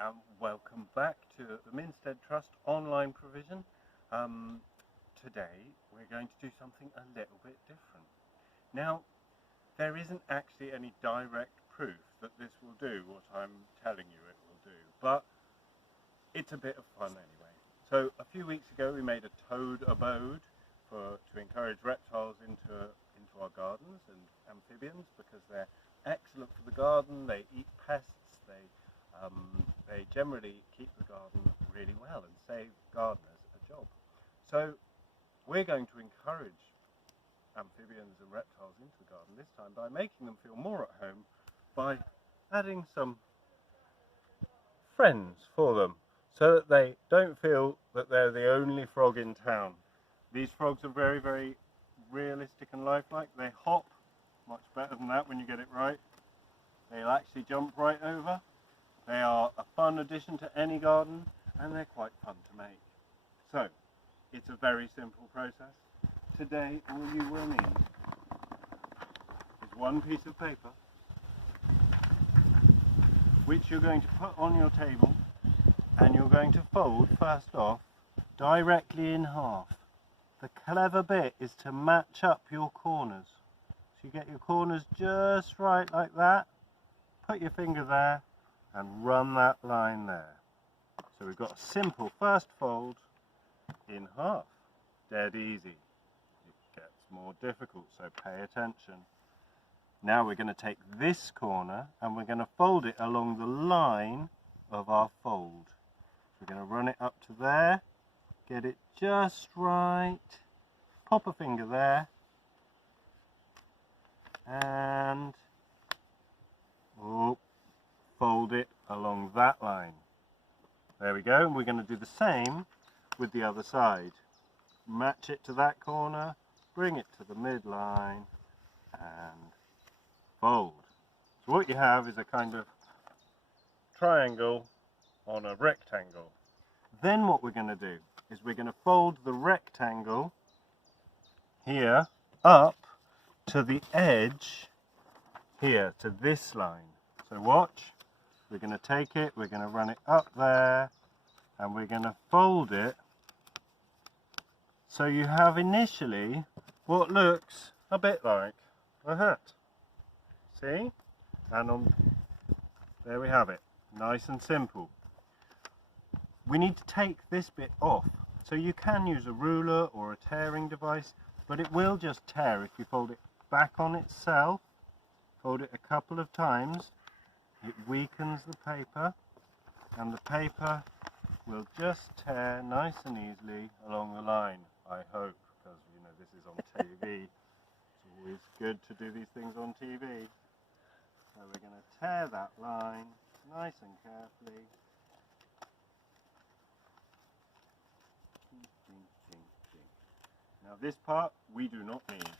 and welcome back to the Minstead Trust online provision. Today we're going to do something a little bit different. Now, there isn't actually any direct proof that this will do what I'm telling you it will do, but it's a bit of fun anyway. So a few weeks ago we made a toad abode to encourage reptiles into our gardens and amphibians, because they're excellent for the garden. They eat pests, they generally keep the garden really well and save gardeners a job. So we're going to encourage amphibians and reptiles into the garden this time by making them feel more at home by adding some friends for them, so that they don't feel that they're the only frog in town. These frogs are very, very realistic and lifelike. They hop much better than that when you get it right. They'll actually jump right over. They are a fun addition to any garden, and they're quite fun to make. So, it's a very simple process. Today, all you will need is one piece of paper, which you're going to put on your table, and you're going to fold, first off, directly in half. The clever bit is to match up your corners. So you get your corners just right like that, put your finger there, and run that line there. So we've got a simple first fold in half. Dead easy. It gets more difficult, so pay attention. Now we're going to take this corner and we're going to fold it along the line of our fold. We're going to run it up to there, get it just right, pop a finger there, and fold it along that line. There we go, and we're going to do the same with the other side. Match it to that corner, bring it to the midline, and fold. So what you have is a kind of triangle on a rectangle. Then what we're going to do is we're going to fold the rectangle here up to the edge here, to this line. So watch, we're going to take it, we're going to run it up there, and we're going to fold it so you have initially what looks a bit like a hat. See? And there we have it, nice and simple. We need to take this bit off, so you can use a ruler or a tearing device, but it will just tear if you fold it back on itself. Fold it a couple of times, it weakens the paper, and the paper will just tear nice and easily along the line, I hope, because you know this is on TV. It's always good to do these things on TV. So we're going to tear that line nice and carefully. Now this part we do not need.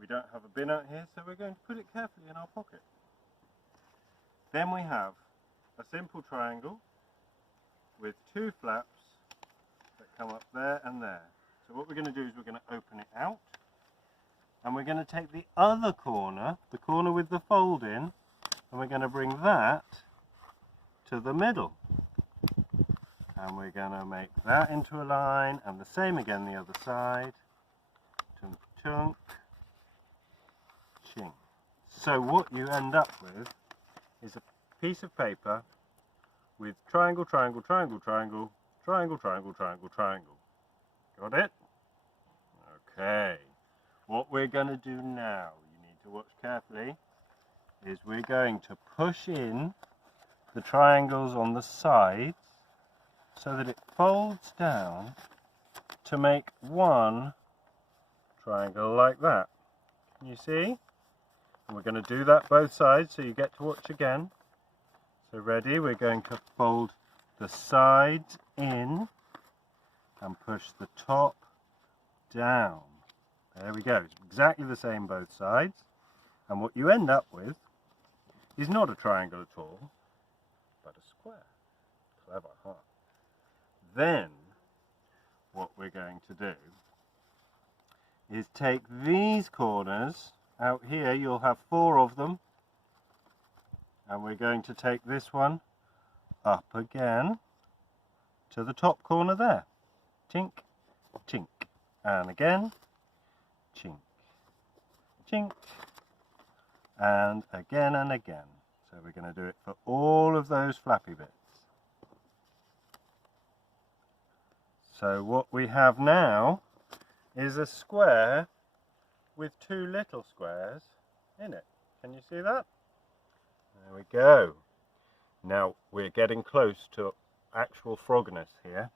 We don't have a bin out here, so we're going to put it carefully in our pocket. Then we have a simple triangle with two flaps that come up there and there. So what we're going to do is we're going to open it out, and we're going to take the other corner, the corner with the fold in, and we're going to bring that to the middle. And we're going to make that into a line, and the same again the other side. Tunk, tunk, ching. So what you end up with is a piece of paper with triangle, triangle, triangle, triangle, triangle, triangle, triangle, triangle. Got it? Okay. What we're going to do now, you need to watch carefully, is we're going to push in the triangles on the sides so that it folds down to make one triangle like that. Can you see? And we're going to do that both sides, so you get to watch again. So ready, we're going to fold the sides in and push the top down. There we go, it's exactly the same both sides. And what you end up with is not a triangle at all, but a square. Clever, huh? Then, what we're going to do is take these corners out here, you'll have 4 of them, and we're going to take this one up again to the top corner there. Chink, chink, and again, chink, chink, and again and again. So we're going to do it for all of those flappy bits. So what we have now is a square with two little squares in it. Can you see that? There we go. Now we're getting close to actual frogness here.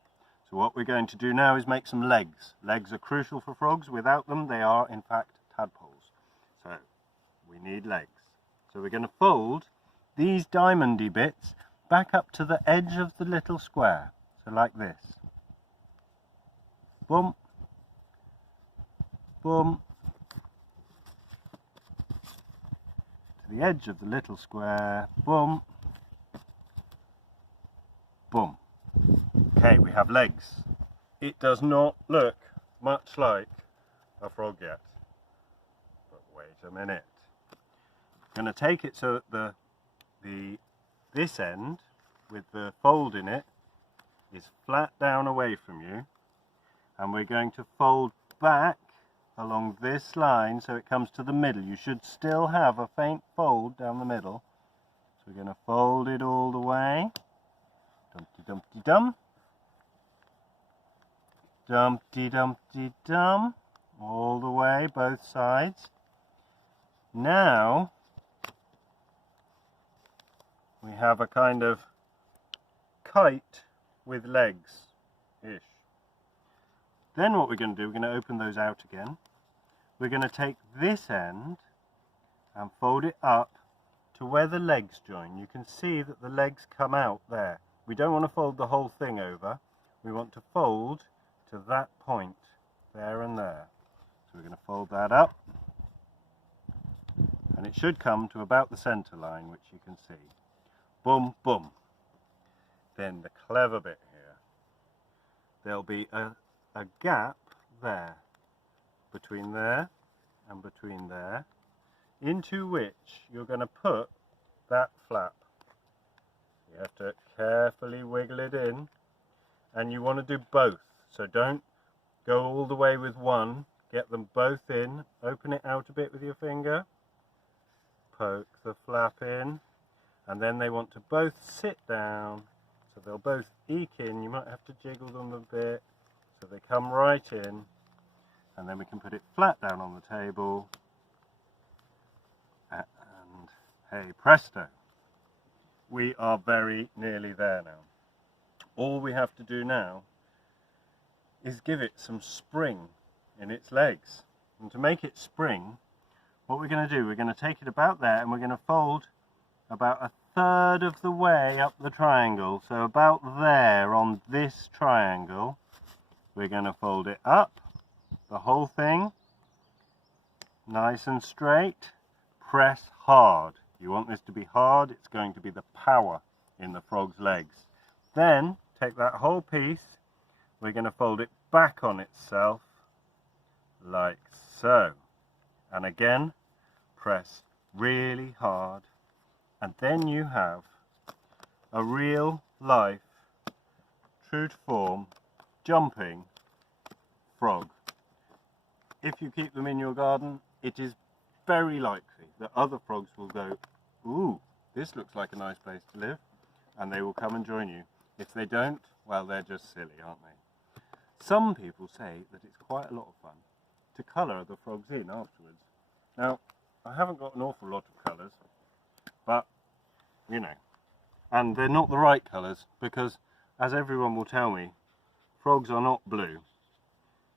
So what we're going to do now is make some legs. Legs are crucial for frogs. Without them, they are in fact tadpoles. So we need legs. So we're going to fold these diamondy bits back up to the edge of the little square. So like this. Boom. Boom. To the edge of the little square. Boom. Boom. Okay, we have legs. It does not look much like a frog yet. But wait a minute. I'm going to take it so that this end with the fold in it is flat down away from you, and we're going to fold back along this line so it comes to the middle. You should still have a faint fold down the middle. So we're going to fold it all the way. Dumpty dumpty dum. Dumpty dumpty dum. All the way, both sides. Now we have a kind of kite with legs-ish. Then what we're going to do, we're going to open those out again. We're going to take this end and fold it up to where the legs join. You can see that the legs come out there. We don't want to fold the whole thing over. We want to fold to that point, there and there. So we're going to fold that up. And it should come to about the centre line, which you can see. Boom, boom. Then the clever bit here. There'll be a gap there, between there and between there, into which you're going to put that flap. You have to carefully wiggle it in, and you want to do both. So don't go all the way with one, get them both in, open it out a bit with your finger, poke the flap in, and then they want to both sit down, so they'll both eke in. You might have to jiggle them a bit, so they come right in, and then we can put it flat down on the table, and hey presto, we are very nearly there now. All we have to do now is give it some spring in its legs. And to make it spring, what we're going to do, we're going to take it about there and we're going to fold about a third of the way up the triangle. So about there on this triangle, we're going to fold it up, the whole thing, nice and straight, press hard. You want this to be hard, it's going to be the power in the frog's legs. Then take that whole piece, we're going to fold it back on itself like so, and again press really hard, and then you have a real life, true to form, jumping frog. If you keep them in your garden, it is very likely that other frogs will go, ooh, this looks like a nice place to live, and they will come and join you. If they don't, well, they're just silly, aren't they? Some people say that it's quite a lot of fun to colour the frogs in afterwards. Now, I haven't got an awful lot of colours, but, you know, and they're not the right colours because, as everyone will tell me, frogs are not blue,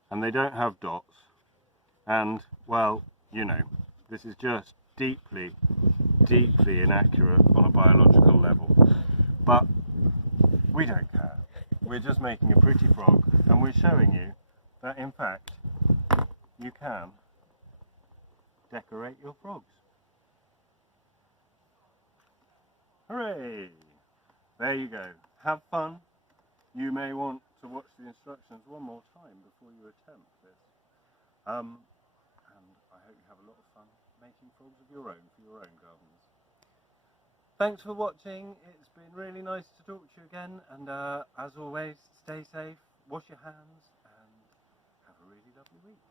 and they don't have dots, and, well, you know, this is just deeply, deeply inaccurate on a biological level. But we don't care. We're just making a pretty frog, and we're showing you that, in fact, you can decorate your frogs. Hooray! There you go. Have fun. You may want to watch the instructions one more time before you attempt this. And I hope you have a lot of fun making frogs of your own for your own gardens. thanks for watching. It's been really nice to talk to you again, and as always, stay safe, wash your hands, and have a really lovely week.